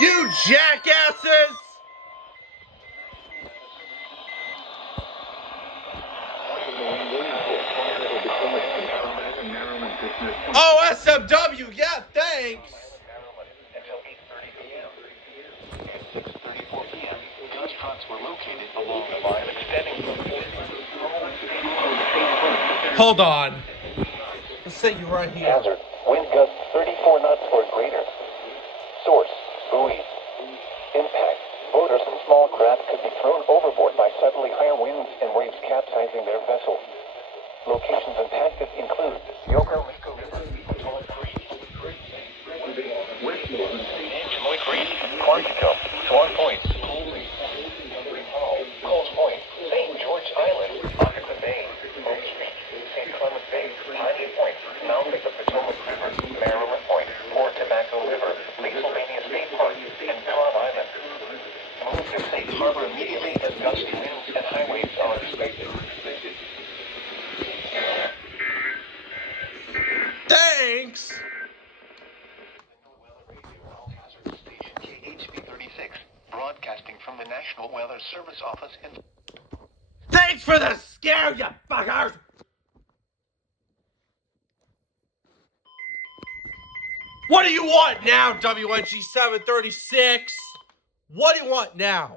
You jackasses! Oh, SMW, yeah, thanks. Until 8:30 p.m. At 6:34 p.m., ghost trucks were located along the line extending from Hold on. Let's set you right here. Hazard, wind gusts 34 knots or greater. Source, buoys. Impact, boaters and small craft could be thrown overboard by suddenly higher winds and waves capsizing their vessels. Locations impacted include Yokohama River, Potomac Creek, Westmoreland, Chamoy Creek, Quantico, Swan Point, Coles Point, St. George Island, Oaxaca Bay, Oak Street, St. Clement Bay, Piney Point, mouth of the Potomac River, Maryland Point, Port Tobacco River, Pennsylvania State Park, and Cobb Island. Move to safe harbor immediately as gusty winds and high waves are expected. Thanks! Broadcasting from the National Weather Service Office in... Thanks for the scare, you fuckers! What do you want now, WNG 736? What do you want now?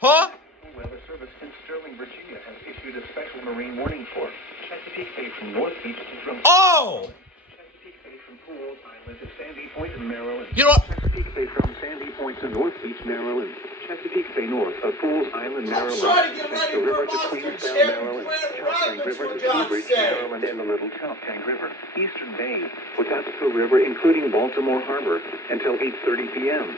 Huh? Weather Service in Sterling, Virginia has issued a special marine warning for Chesapeake Bay from North Beach to Drum. Oh! Chesapeake Bay from Pools Island to Sandy Point in Maryland. You know what? Chesapeake Bay from Sandy Point to North Beach, Maryland. Chesapeake Bay north of Pools Island, Maryland. trying to get ready the for river to Monster Queenstown, Cherry Maryland. Grand Choptank Rapids, River for to God's Seabridge, sake. Maryland, and the Little Choptank River. Eastern Bay, Pawtuxet River, including Baltimore Harbor, until 8:30 p.m.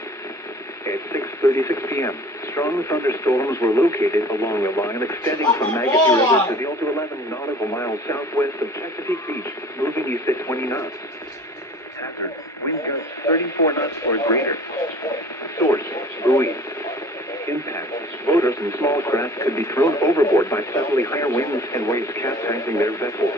At 6:36 p.m., strong thunderstorms were located along the line extending from Magothy River to the 11 nautical miles southwest of Chesapeake Beach, moving east at 20 knots. Hazard, wind gusts 34 knots or greater. Source, buoy. Impact, boaters and small craft could be thrown overboard by suddenly higher winds and waves capsizing their vessels.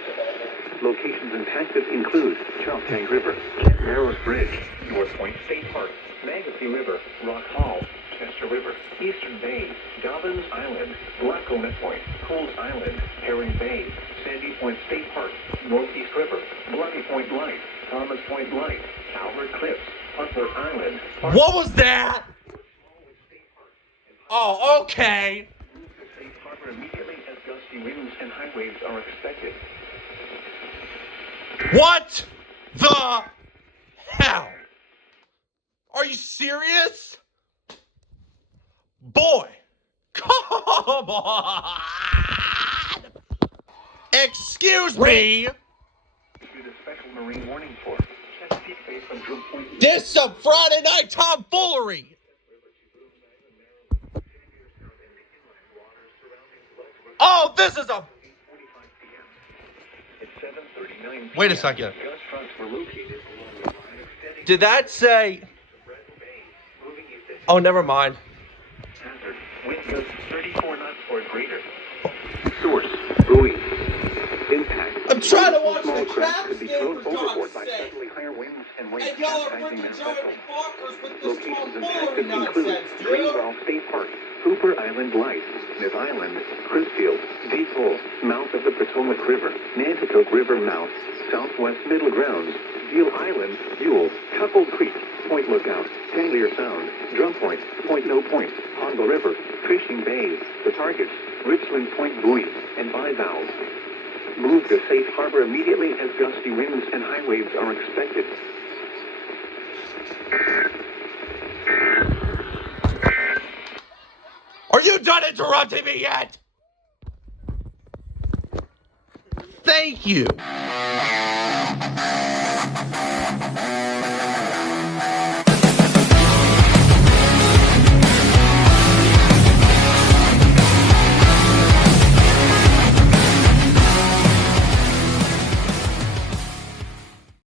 Locations impacted include Choptank River, Narrows Bridge, North Point State Park, Magothy River, Rock Hall, Chester River, Eastern Bay, Dobbins Island, Blackona Point, Pools Island, Herring Bay, Sandy Point State Park, Northeast River, Bloody Point Light, Thomas Point Light, Calvert Cliffs, Butler Island. What was that? Oh, okay. Move to safe harbor immediately as gusty winds and high waves are expected. What the hell? Are you serious? Boy, come on. Excuse me. Issued a special marine warning for Chesapeake Bay from Drum Point. This is some Friday night tomfoolery. Oh, this is a... Wait a second. Did that say... Oh, never mind. Hazard, wind gusts 34 knots or greater. Source, buoy. Impact. I'm trying to watch Small the craft Caps could be game, thrown for overboard God's by sake. suddenly higher winds and waves And y'all are capsizing freaking their Johnny vessels. Walkers with this Locations tomfoolery impacted include nonsense, dude. Greenwell State Park, Hooper Island Light, Smith Island, Crisfield, Deep Hole, mouth of the Potomac River, Nanticoke River mouth, Southwest Middle Grounds, Deal Island, Buell, Coupled Creek, Point Lookout, Tanglier Sound, Drum Point, Point No Point, Hongle River, Fishing Bay, the targets, Richland Point Buoy, and Bivalve. Move to safe harbor immediately as gusty winds and high waves are expected. Are you done interrupting me yet? Thank you.